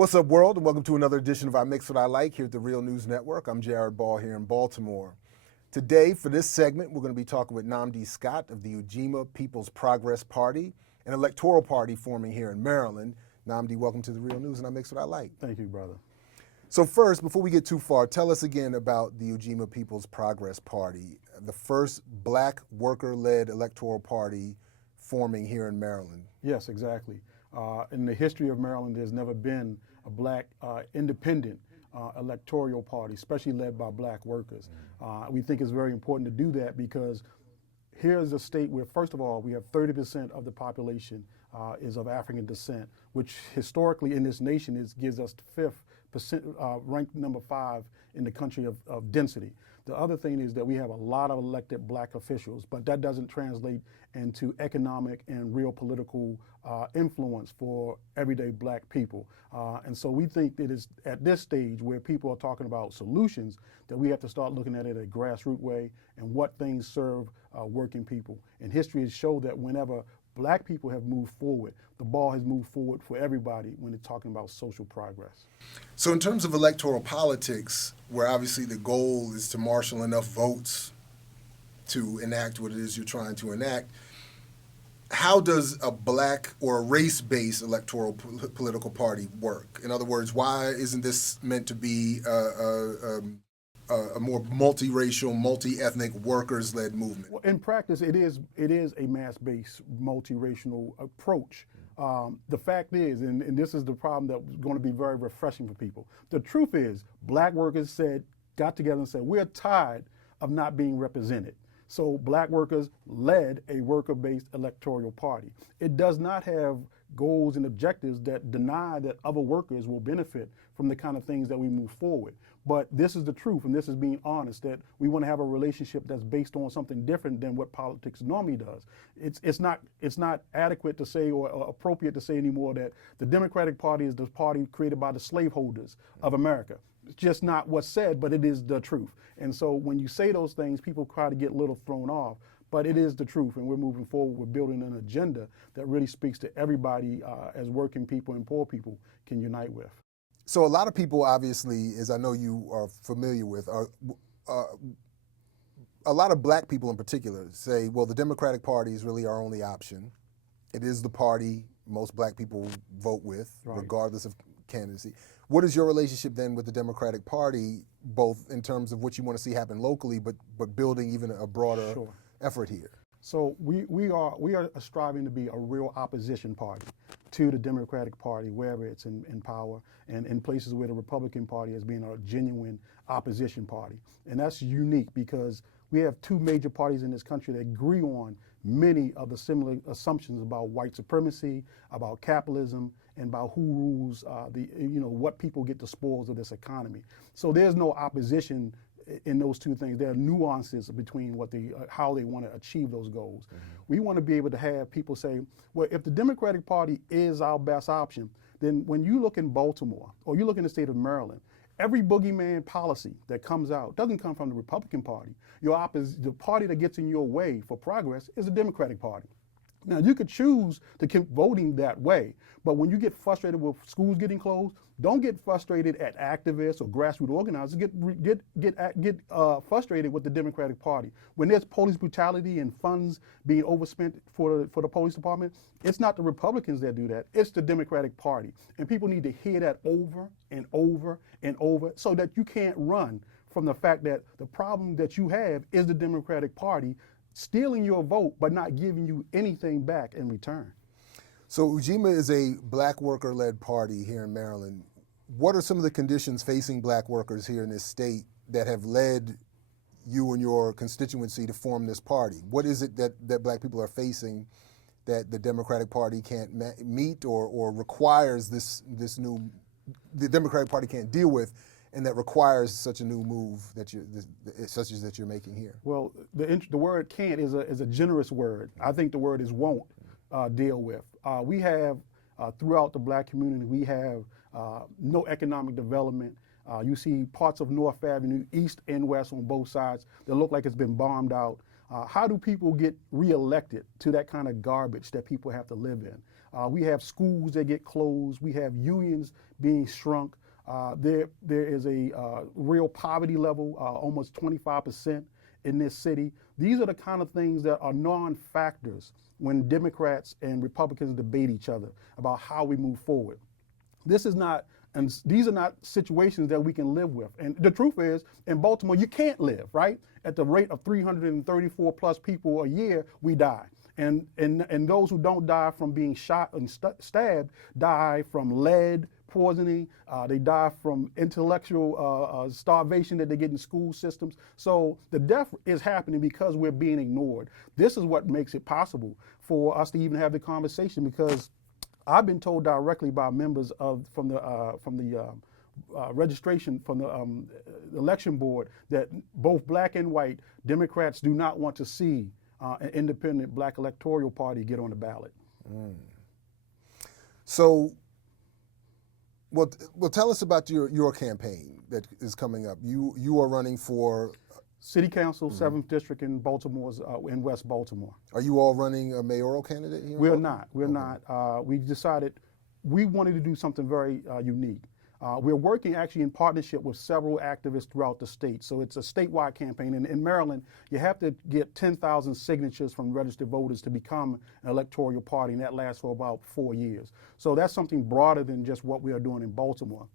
What's up, world, and welcome to another edition of I Mix What I Like here at the Real News Network. I'm Jared Ball here in Baltimore. Today, for this segment, we're going to be talking with Nnamdi Scott of the Ujima Peoples Progress Party, an electoral party forming here in Maryland. Nnamdi, welcome to the Real News, and I Mix What I Like. Thank you, brother. So first, before we get too far, tell us again about the Ujima Peoples Progress Party, the first black worker-led electoral party forming here in Maryland. Yes, exactly. In the history of Maryland, there's never been a black independent electoral party, especially led by black workers. We think it's very important to do that because here's a state where, first of all, we have 30% of the population is of African descent, which historically in this nation gives us the fifth ranked number 5 in the country of density. The other thing is that we have a lot of elected black officials, but that doesn't translate into economic and real political influence for everyday black people. And so we think that it's at this stage where people are talking about solutions that we have to start looking at it a grassroots way and what things serve working people. And history has shown that whenever black people have moved forward, the ball has moved forward for everybody when it's talking about social progress. So in terms of electoral politics, where obviously the goal is to marshal enough votes to enact what it is you're trying to enact, how does a black or a race-based electoral political party work? In other words, why isn't this meant to be a more multiracial, multi-ethnic, workers-led movement? Well, in practice, it is a mass-based, multiracial approach. The fact is, and this is the problem that's going to be very refreshing for people, the truth is black workers got together and said, we're tired of not being represented. So black workers led a worker-based electoral party. It does not have goals and objectives that deny that other workers will benefit from the kind of things that we move forward. But this is the truth, and this is being honest, that we want to have a relationship that's based on something different than what politics normally does. It's not adequate to say or appropriate to say anymore that the Democratic Party is the party created by the slaveholders of America. It's just not what's said, but it is the truth. And so when you say those things, people try to get a little thrown off. But it is the truth, and we're moving forward. We're building an agenda that really speaks to everybody as working people and poor people can unite with. So a lot of people, obviously, as I know you are familiar with, a lot of black people in particular say, well, the Democratic Party is really our only option. It is the party most black people vote with, right, regardless of candidacy. What is your relationship then with the Democratic Party, both in terms of what you want to see happen locally, but building even a broader effort here? So we are striving to be a real opposition party to the Democratic Party, wherever it's in power, and in places where the Republican Party has been a genuine opposition party. And that's unique because we have two major parties in this country that agree on many of the similar assumptions about white supremacy, about capitalism, and about who rules what people get the spoils of this economy. So there's no opposition in those two things. There are nuances between how they want to achieve those goals. Mm-hmm. We want to be able to have people say, well, if the Democratic Party is our best option, then when you look in Baltimore or you look in the state of Maryland, every boogeyman policy that comes out doesn't come from the Republican Party. The party that gets in your way for progress is the Democratic Party. Now, you could choose to keep voting that way, but when you get frustrated with schools getting closed, don't get frustrated at activists or grassroots organizers. Get frustrated with the Democratic Party. When there's police brutality and funds being overspent for the police department, it's not the Republicans that do that. It's the Democratic Party. And people need to hear that over and over and over so that you can't run from the fact that the problem that you have is the Democratic Party stealing your vote but not giving you anything back in return. So Ujima is a black worker-led party here in Maryland. What are some of the conditions facing black workers here in this state that have led you and your constituency to form this party? What is it that black people are facing that the Democratic Party can't meet or requires the Democratic Party can't deal with, and that requires such a new move that you're making here? Well, the word "can't" is a generous word. I think the word is "won't" deal with. We have throughout the black community, we have no economic development. You see parts of North Avenue, east and west on both sides, that look like it's been bombed out. How do people get reelected to that kind of garbage that people have to live in? We have schools that get closed. We have unions being shrunk. There is a real poverty level, almost 25% in this city. These are the kind of things that are non-factors when Democrats and Republicans debate each other about how we move forward. This is not, and these are not situations that we can live with. And the truth is, in Baltimore, you can't live, right? At the rate of 334 plus people a year, we die. And those who don't die from being shot and stabbed die from lead poisoning. They die from intellectual starvation that they get in school systems. So the death is happening because we're being ignored. This is what makes it possible for us to even have the conversation, because I've been told directly by members from the registration from the election board that both black and white Democrats do not want to see an independent black electoral party get on the ballot. So, well, tell us about your campaign that is coming up. You are running for City Council, 7th District in Baltimore, in West Baltimore. Are you all running a mayoral candidate here? We're not. We're not. We decided we wanted to do something very unique. We're working actually in partnership with several activists throughout the state. So it's a statewide campaign. And in Maryland, you have to get 10,000 signatures from registered voters to become an electoral party, and that lasts for about 4 years. So that's something broader than just what we are doing in Baltimore.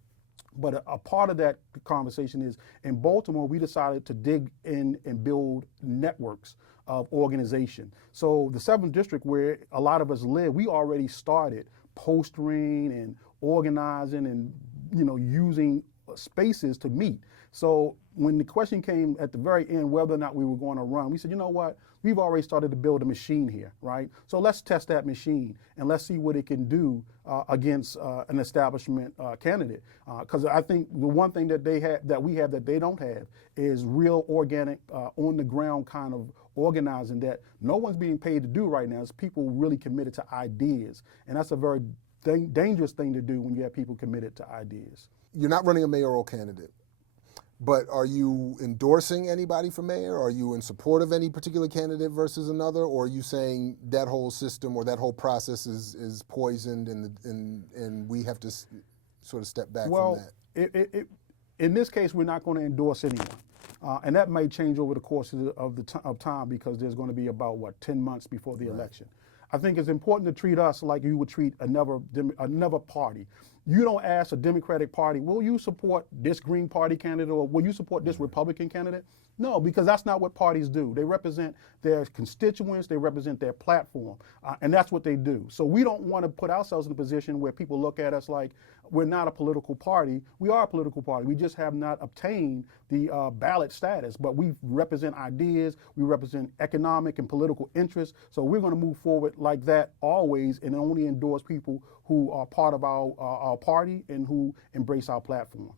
But a part of that conversation is, in Baltimore, we decided to dig in and build networks of organization. So the 7th District, where a lot of us live, we already started postering and organizing and using spaces to meet. So when the question came at the very end whether or not we were going to run, we said, you know what, we've already started to build a machine here, right? So let's test that machine and let's see what it can do against an establishment candidate. Because I think the one thing that we have that they don't have is real organic, on the ground kind of organizing that no one's being paid to do right now. It's people really committed to ideas, and that's a very dangerous thing to do when you have people committed to ideas. You're not running a mayoral candidate, but are you endorsing anybody for mayor? Are you in support of any particular candidate versus another? Or are you saying that whole system or that whole process is poisoned and we have to sort of step back from that? In this case, we're not going to endorse anyone. And that may change over the course of time, because there's going to be about, 10 months before the election. I think it's important to treat us like you would treat another party. You don't ask a Democratic Party, will you support this Green Party candidate, or will you support this Republican candidate? No, because that's not what parties do. They represent their constituents, they represent their platform, and that's what they do. So we don't want to put ourselves in a position where people look at us like we're not a political party. We are a political party. We just have not obtained the ballot status, but we represent ideas, we represent economic and political interests. So we're going to move forward like that always, and only endorse people who are part of our party and who embrace our platform.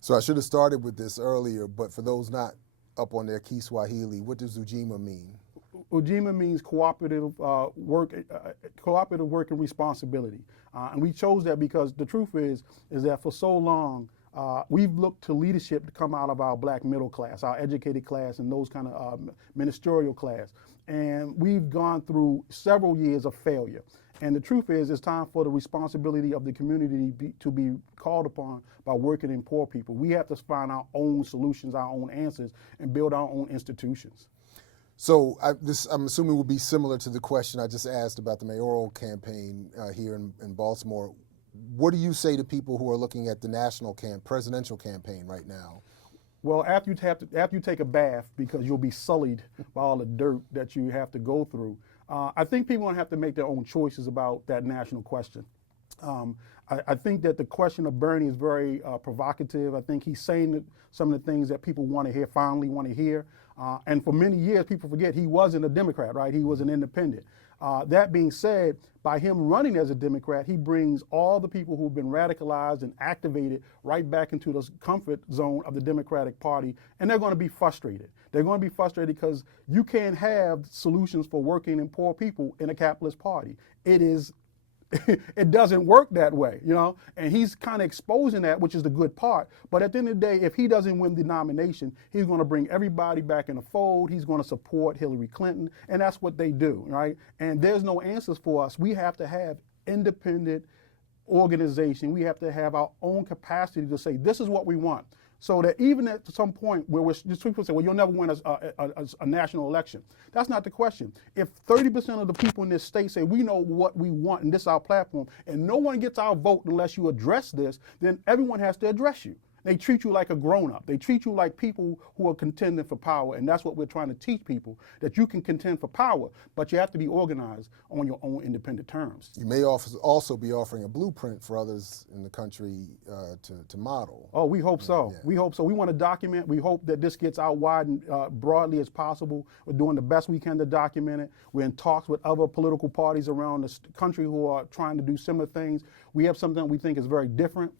So I should have started with this earlier, but for those not up on their Kiswahili, what does Ujima mean? Ujima means cooperative work and responsibility. And we chose that because the truth is that for so long, we've looked to leadership to come out of our black middle class, our educated class, and those kind of ministerial class. And we've gone through several years of failure. And the truth is, it's time for the responsibility of the community to be called upon by working in poor people. We have to find our own solutions, our own answers, and build our own institutions. So I'm assuming will be similar to the question I just asked about the mayoral campaign here in Baltimore. What do you say to people who are looking at the national presidential campaign right now? Well, after you take a bath, because you'll be sullied by all the dirt that you have to go through, I think people are going to have to make their own choices about that national question. I think that the question of Bernie is very provocative. I think he's saying some of the things that people finally want to hear. And for many years, people forget he wasn't a Democrat, right? He was an independent. That being said, by him running as a Democrat, he brings all the people who've been radicalized and activated right back into the comfort zone of the Democratic Party, and they're going to be frustrated. They're going to be frustrated because you can't have solutions for working and poor people in a capitalist party. It doesn't work that way, and he's kind of exposing that, which is the good part. But at the end of the day, if he doesn't win the nomination, he's going to bring everybody back in the fold. He's going to support Hillary Clinton, and that's what they do, right? And there's no answers for us. We have to have independent organization. We have to have our own capacity to say, this is what we want. So that even at some point where people say, well, you'll never win a national election. That's not the question. If 30% of the people in this state say, we know what we want and this is our platform, and no one gets our vote unless you address this, then everyone has to address you. They treat you like a grown-up. They treat you like people who are contending for power, and that's what we're trying to teach people, that you can contend for power, but you have to be organized on your own independent terms. You may also be offering a blueprint for others in the country to model. Oh, we hope so. Yeah. We hope so. We want to document. We hope that this gets out wide and broadly as possible. We're doing the best we can to document it. We're in talks with other political parties around the country who are trying to do similar things. We have something we think is very different.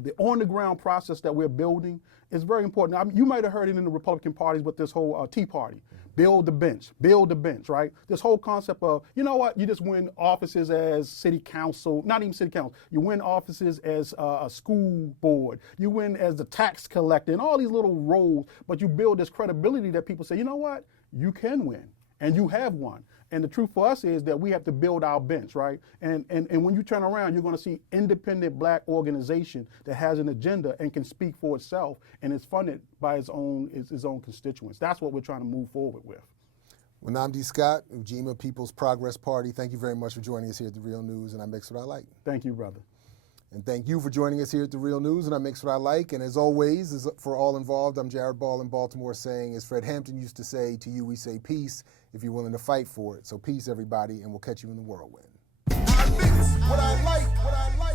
The on-the-ground process that we're building is very important. I mean, you might have heard it in the Republican parties with this whole Tea Party. Build the bench, right? This whole concept of, you know what, you just win offices as city council, not even city council, you win offices as a school board, you win as the tax collector, and all these little roles, but you build this credibility that people say, you know what, you can win, and you have won. And the truth for us is that we have to build our bench, right? And when you turn around, you're going to see independent black organization that has an agenda and can speak for itself and is funded by its own constituents. That's what we're trying to move forward with. Well, Nnamdi Scott, Ujima Peoples Progress Party, thank you very much for joining us here at The Real News, and I Mix What I Like. Thank you, brother. And thank you for joining us here at The Real News, and I Mix What I Like. And as always, for all involved, I'm Jared Ball in Baltimore saying, as Fred Hampton used to say, to you we say peace if you're willing to fight for it. So peace, everybody, and we'll catch you in the whirlwind. I mix what I like, what I like.